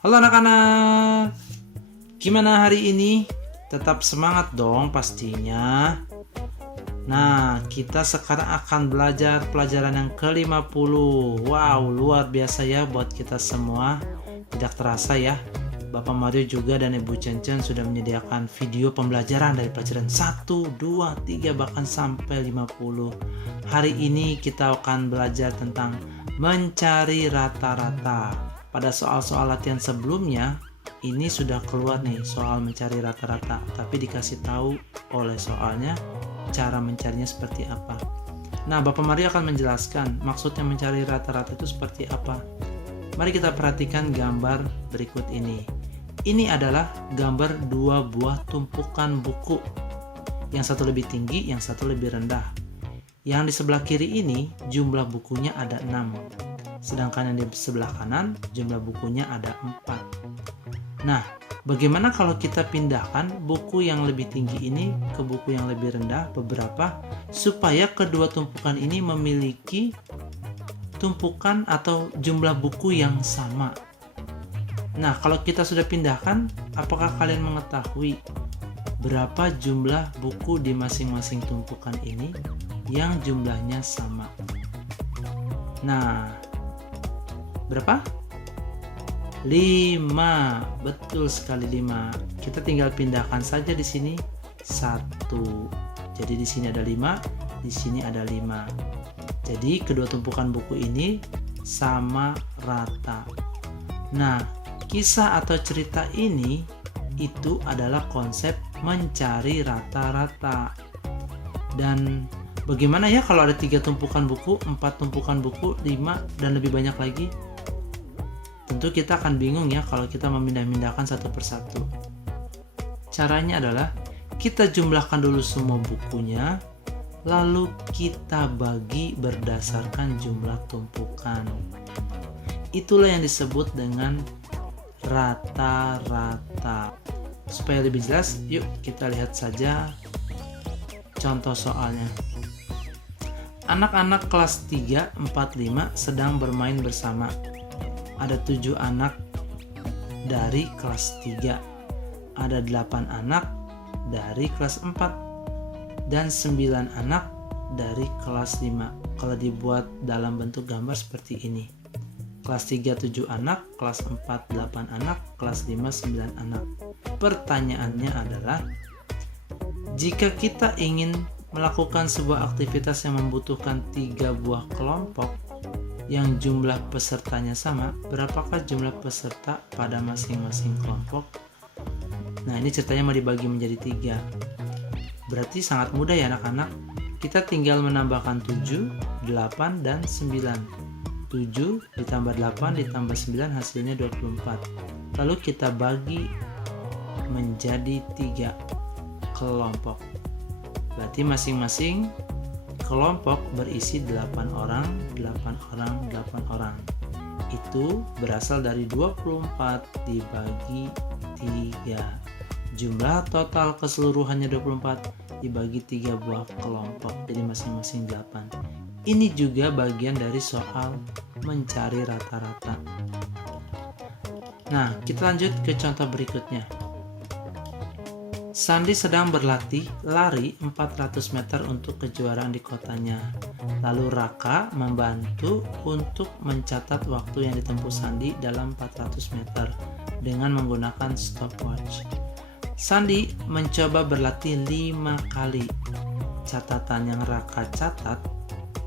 Halo anak-anak, gimana hari ini? Tetap semangat dong pastinya. Nah, kita sekarang akan belajar pelajaran yang ke-50. Wow, luar biasa ya buat kita semua. Tidak terasa ya, Bapak Mario juga dan Ibu Cencen sudah menyediakan video pembelajaran dari pelajaran 1, 2, 3, bahkan sampai 50. Hari ini kita akan belajar tentang mencari rata-rata. Pada soal-soal latihan sebelumnya, ini sudah keluar nih soal mencari rata-rata, tapi dikasih tahu oleh soalnya cara mencarinya seperti apa. Nah, Bapak Mario akan menjelaskan maksudnya mencari rata-rata itu seperti apa. Mari kita perhatikan gambar berikut ini. Ini adalah gambar dua buah tumpukan buku. Yang satu lebih tinggi, yang satu lebih rendah. Yang di sebelah kiri ini jumlah bukunya ada 6. Sedangkan yang di sebelah kanan jumlah bukunya ada 4. Nah, bagaimana kalau kita pindahkan buku yang lebih tinggi ini ke buku yang lebih rendah beberapa supaya kedua tumpukan ini memiliki tumpukan atau jumlah buku yang sama. Nah, kalau kita sudah pindahkan, apakah kalian mengetahui berapa jumlah buku di masing-masing tumpukan ini yang jumlahnya sama? Nah, berapa? 5. Betul sekali 5. Kita tinggal pindahkan saja di sini 1. Jadi di sini ada 5, di sini ada 5. Jadi kedua tumpukan buku ini sama rata. Nah, kisah atau cerita ini itu adalah konsep mencari rata-rata. Dan bagaimana ya kalau ada 3 tumpukan buku, 4 tumpukan buku, 5 dan lebih banyak lagi? Tentu kita akan bingung ya kalau kita memindah-mindahkan satu persatu. Caranya adalah kita jumlahkan dulu semua bukunya, lalu kita bagi berdasarkan jumlah tumpukan. Itulah yang disebut dengan rata-rata. Supaya lebih jelas, yuk kita lihat saja contoh soalnya. Anak-anak kelas 3, 4, 5 sedang bermain bersama. Ada 7 anak dari kelas 3. Ada 8 anak dari kelas 4. Dan 9 anak dari kelas 5. Kalau dibuat dalam bentuk gambar seperti ini. Kelas 3 7 anak, kelas 4 8 anak, kelas 5 9 anak. Pertanyaannya adalah, jika kita ingin melakukan sebuah aktivitas yang membutuhkan 3 buah kelompok yang jumlah pesertanya sama, berapakah jumlah peserta pada masing-masing kelompok? Nah, ini ceritanya mau dibagi menjadi 3. Berarti sangat mudah ya anak-anak. Kita tinggal menambahkan 7, 8, dan 9. 7 ditambah 8 ditambah 9 hasilnya 24. Lalu kita bagi menjadi 3 kelompok. Berarti masing-masing kelompok berisi 8 orang, 8 orang, 8 orang. Itu berasal dari 24 dibagi 3. Jumlah total keseluruhannya 24 dibagi 3 buah kelompok. Jadi masing-masing 8. Ini juga bagian dari soal mencari rata-rata. Nah, kita lanjut ke contoh berikutnya. Sandi sedang berlatih lari 400 meter untuk kejuaraan di kotanya. Lalu Raka membantu untuk mencatat waktu yang ditempuh Sandi dalam 400 meter dengan menggunakan stopwatch. Sandi mencoba berlatih 5 kali. Catatan yang Raka catat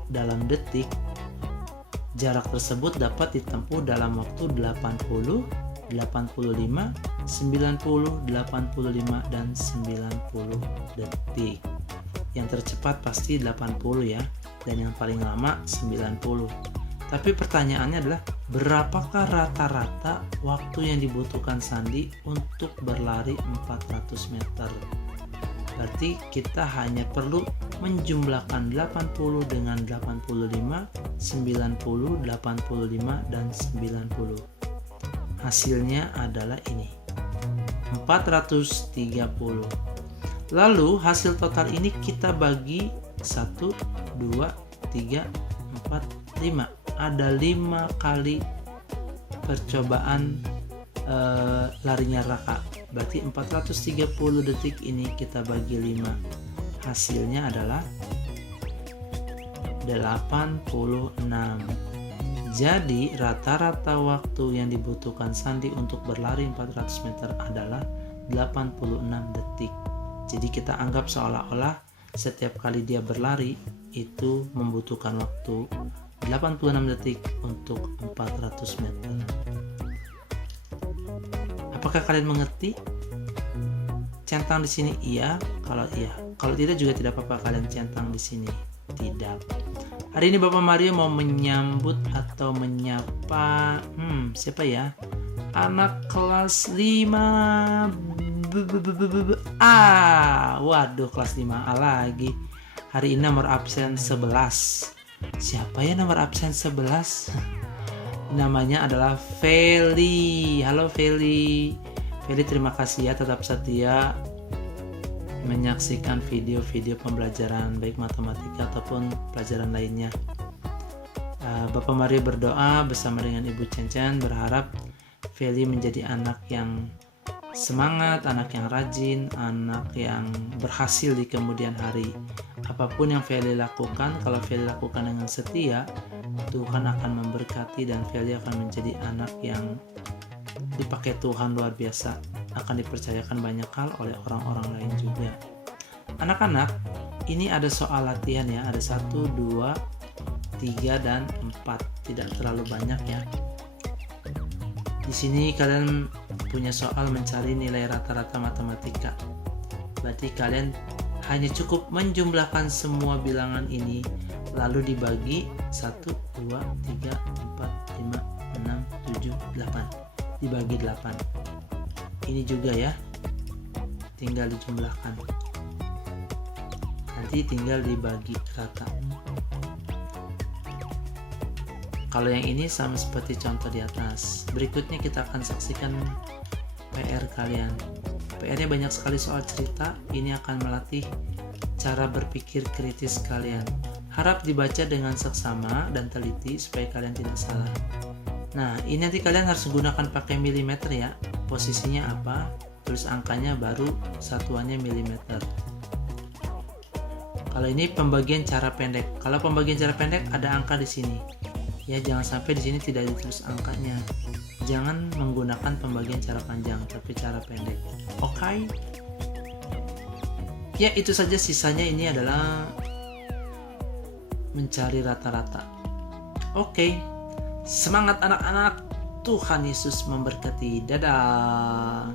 dalam detik, jarak tersebut dapat ditempuh dalam waktu 80, 85, 90, 85, dan 90 detik. Yang tercepat pasti 80 ya, dan yang paling lama 90. Tapi pertanyaannya adalah, berapakah rata-rata waktu yang dibutuhkan Sandi untuk berlari 400 meter? Berarti kita hanya perlu menjumlahkan 80 dengan 85, 90, 85, dan 90. Hasilnya adalah ini, 430. Lalu hasil total ini kita bagi 1, 2, 3, 4, 5. Ada 5 kali percobaan larinya Raka. Berarti 430 detik ini kita bagi 5. Hasilnya adalah 86. Jadi rata-rata waktu yang dibutuhkan Sandi untuk berlari 400 meter adalah 86 detik. Jadi kita anggap seolah-olah setiap kali dia berlari itu membutuhkan waktu 86 detik untuk 400 meter. Apakah kalian mengerti? Centang di sini iya, kalau iya. Kalau tidak juga tidak apa-apa kalian centang di sini. Tidak. Hari ini Bapak Mario mau menyambut atau menyapa siapa ya? Anak kelas 5 waduh kelas 5A lagi. Hari ini nomor absen 11. Siapa ya nomor absen 11? Namanya adalah Feli. Halo Feli. Feli terima kasih ya, tetap setia menyaksikan video-video pembelajaran baik matematika ataupun pelajaran lainnya. Bapak Mario berdoa bersama dengan Ibu Cencen berharap Feli menjadi anak yang semangat, anak yang rajin, anak yang berhasil di kemudian hari. Apapun yang Feli lakukan, kalau Feli lakukan dengan setia, Tuhan akan memberkati dan Feli akan menjadi anak yang dipakai Tuhan luar biasa, akan dipercayakan banyak hal oleh orang-orang lain juga. Anak-anak, ini ada soal latihan ya, ada 1, 2, 3, dan 4, tidak terlalu banyak ya. Di sini kalian punya soal mencari nilai rata-rata matematika. Berarti kalian hanya cukup menjumlahkan semua bilangan ini lalu dibagi 1, 2, 3, 4, 5, 6, 7, 8. Dibagi 8. Ini juga ya, tinggal dijumlahkan, nanti tinggal dibagi rata. Kalau yang ini sama seperti contoh di atas. Berikutnya kita akan saksikan PR kalian. PR-nya banyak sekali soal cerita. Ini akan melatih cara berpikir kritis kalian. Harap dibaca dengan seksama dan teliti supaya kalian tidak salah. Nah, ini nanti kalian harus gunakan pakai milimeter ya. Posisinya apa? Tulis angkanya baru satuannya milimeter. Kalau ini pembagian cara pendek. Kalau pembagian cara pendek ada angka di sini. Ya, jangan sampai di sini tidak ditulis angkanya. Jangan menggunakan pembagian cara panjang, tapi cara pendek. Oke? Ya, itu saja, sisanya ini adalah mencari rata-rata. Oke. Semangat anak-anak, Tuhan Yesus memberkati. Dadah.